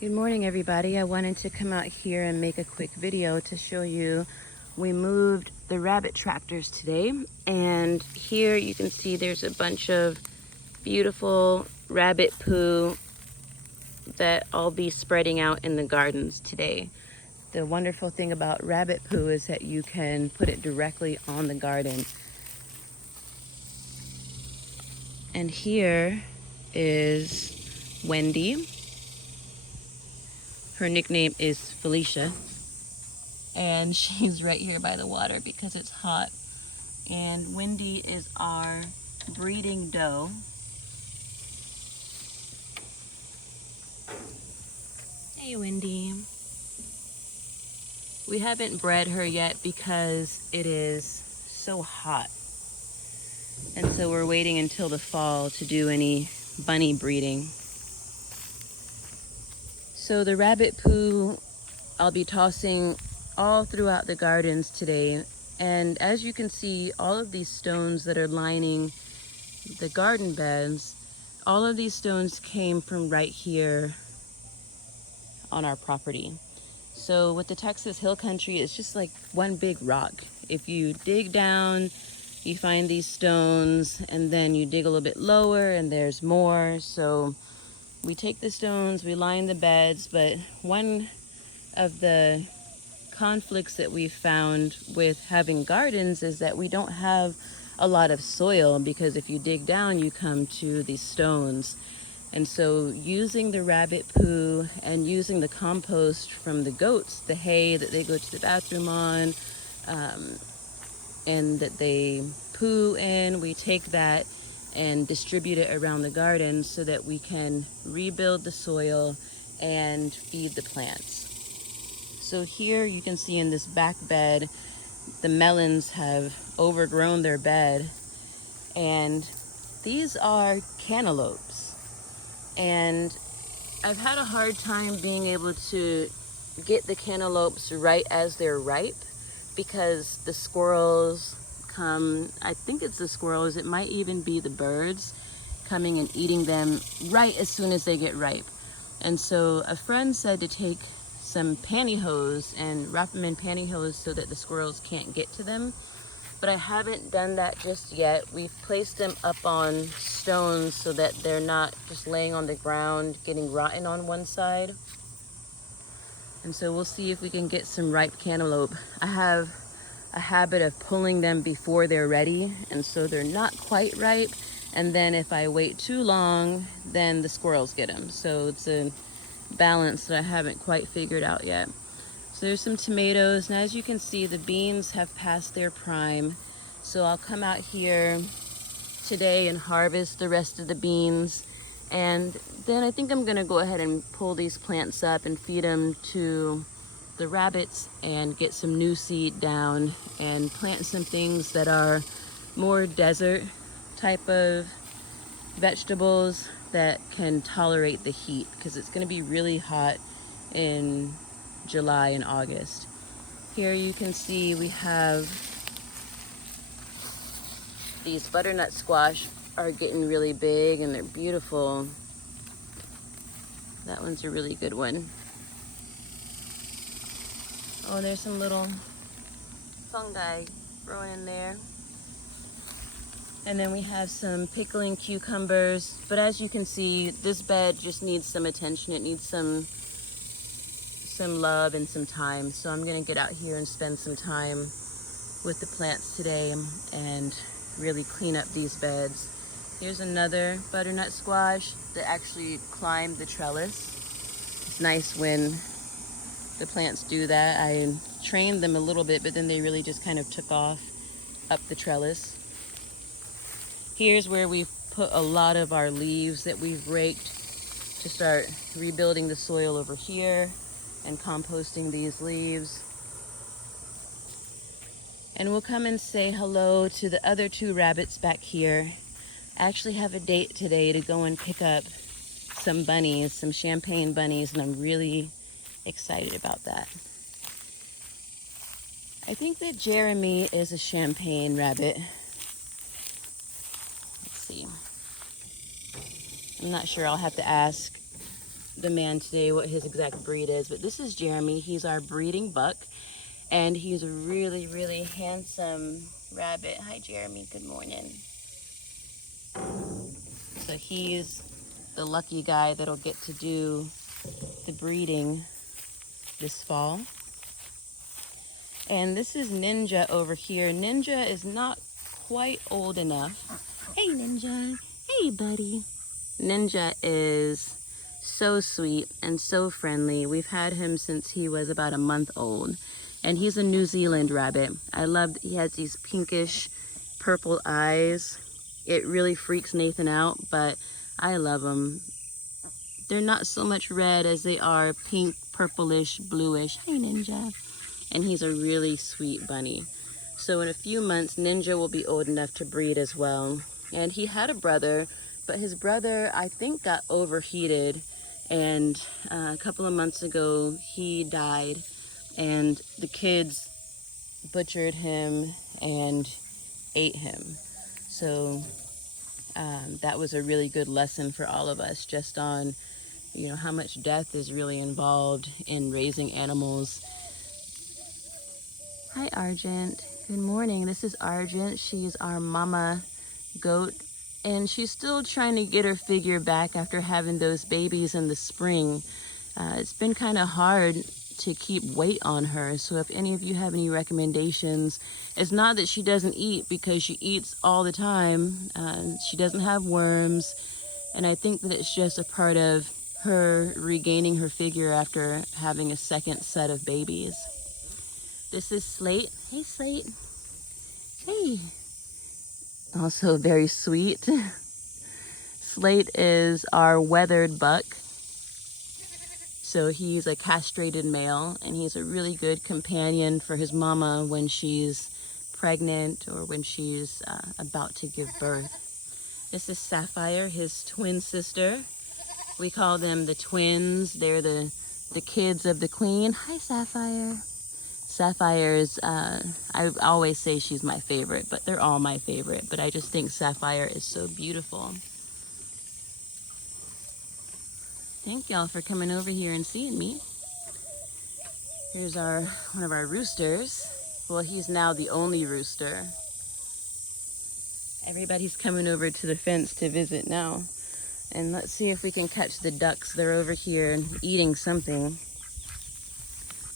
Good morning, everybody. I wanted to come out here and make a quick video to show you we moved the rabbit tractors today, and here you can see there's a bunch of beautiful rabbit poo that I'll be spreading out in the gardens today. The wonderful thing about rabbit poo is that you can put it directly on the garden. And here is Wendy. Her nickname is Felicia, and she's right here by the water because it's hot. And Wendy is our breeding doe. Hey, Wendy. We haven't bred her yet because it is so hot. And so we're waiting until the fall to do any bunny breeding. So the rabbit poo I'll be tossing all throughout the gardens today. And as you can see, all of these stones that are lining the garden beds, all of these stones came from right here on our property. So with the Texas Hill Country, it's just like one big rock. If you dig down, you find these stones, and then you dig a little bit lower and there's more. So we take the stones, we line the beds, but one of the conflicts that we've found with having gardens is that we don't have a lot of soil, because if you dig down you come to these stones. And so using the rabbit poo and using the compost from the goats, the hay that they go to the bathroom on, and that they poo in, we take that and distribute it around the garden so that we can rebuild the soil and feed the plants. So here you can see in this back bed, the melons have overgrown their bed, and these are cantaloupes. And I've had a hard time being able to get the cantaloupes right as they're ripe, because the squirrels come, I think it's the squirrels, it might even be the birds coming and eating them right as soon as they get ripe. And so a friend said to take some pantyhose and wrap them in pantyhose so that the squirrels can't get to them. But I haven't done that just yet. We've placed them up on stones so that they're not just laying on the ground getting rotten on one side. And so we'll see if we can get some ripe cantaloupe. I have a habit of pulling them before they're ready, and so they're not quite ripe. And then if I wait too long, then the squirrels get them. So it's a balance that I haven't quite figured out yet. So there's some tomatoes, and as you can see, the beans have passed their prime. So I'll come out here today and harvest the rest of the beans, and then I think I'm gonna go ahead and pull these plants up and feed them to the rabbits and get some new seed down and plant some things that are more desert type of vegetables that can tolerate the heat, because it's going to be really hot in July and August. Here you can see we have these butternut squash are getting really big and they're beautiful. That one's a really good one. Oh, there's some little fungi growing in there. And then we have some pickling cucumbers. But as you can see, this bed just needs some attention. It needs some love and some time. So I'm gonna get out here and spend some time with the plants today and really clean up these beds. Here's another butternut squash that actually climbed the trellis. It's nice when the plants do that. I trained them a little bit, but then they really just kind of took off up the trellis. Here's where we've put a lot of our leaves that we've raked to start rebuilding the soil over here and composting these leaves. And we'll come and say hello to the other two rabbits back here. I actually have a date today to go and pick up some bunnies, some champagne bunnies, and I'm really excited about that. I think that Jeremy is a champagne rabbit. Let's see. I'm not sure, I'll have to ask the man today what his exact breed is, but this is Jeremy. He's our breeding buck, and he's a really, really handsome rabbit. Hi, Jeremy. Good morning. So he's the lucky guy that'll get to do the breeding this fall. And this is Ninja over here. Ninja is not quite old enough. Hey, Ninja. Hey, buddy. Ninja is so sweet and so friendly. We've had him since he was about a month old. And he's a New Zealand rabbit. I love that he has these pinkish purple eyes. It really freaks Nathan out, but I love them. They're not so much red as they are pink, purplish, bluish. Hey, Ninja. And he's a really sweet bunny. So in a few months, Ninja will be old enough to breed as well. And he had a brother, but his brother, I think, got overheated. And a couple of months ago, he died. And the kids butchered him and ate him. So that was a really good lesson for all of us, just on, you know, how much death is really involved in raising animals. Hi, Argent. Good morning. This is Argent. She's our mama goat, and she's still trying to get her figure back after having those babies in the spring. It's been kind of hard to keep weight on her, so if any of you have any recommendations, it's not that she doesn't eat, because she eats all the time. She doesn't have worms, and I think that it's just a part of her regaining her figure after having a second set of babies. This is Slate. Hey, Slate. Hey. Also very sweet. Slate is our weathered buck. So he's a castrated male, and he's a really good companion for his mama when she's pregnant or when she's about to give birth. This is Sapphire, his twin sister. We call them the twins. They're the kids of the queen. Hi, Sapphire. Sapphire's, I always say she's my favorite, but they're all my favorite. But I just think Sapphire is so beautiful. Thank y'all for coming over here and seeing me. Here's one of our roosters. Well, he's now the only rooster. Everybody's coming over to the fence to visit now. And let's see if we can catch the ducks. They're over here eating something.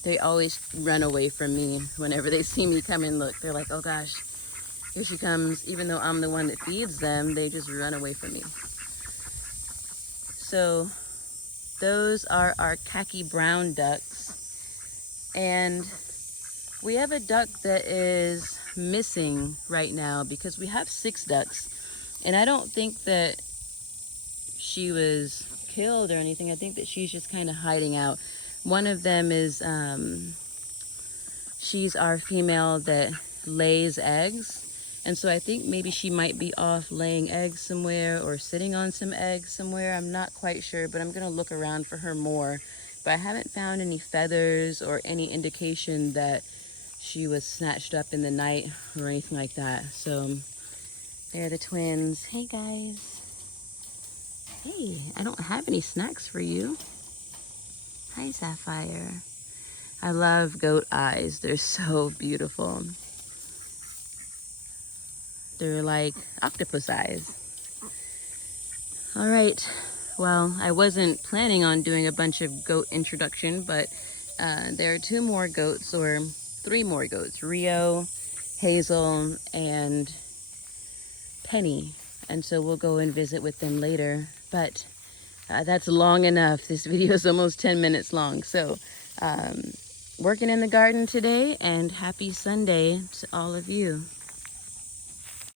They always run away from me whenever they see me come and look. They're like, oh gosh, here she comes. Even though I'm the one that feeds them, they just run away from me. So those are our khaki brown ducks. And we have a duck that is missing right now because we have 6 ducks. And I don't think that she was killed or anything. I think that she's just kind of hiding out. One of them is, she's our female that lays eggs. And so I think maybe she might be off laying eggs somewhere or sitting on some eggs somewhere. I'm not quite sure, but I'm going to look around for her more. But I haven't found any feathers or any indication that she was snatched up in the night or anything like that. So they're the twins. Hey, guys. Hey, I don't have any snacks for you. Hi, Sapphire. I love goat eyes. They're so beautiful. They're like octopus eyes. All right. Well, I wasn't planning on doing a bunch of goat introduction, but there are 2 more goats, or 3 more goats. Rio, Hazel, and Penny. And so we'll go and visit with them later. But that's long enough. This video is almost 10 minutes long. So working in the garden today, and happy Sunday to all of you.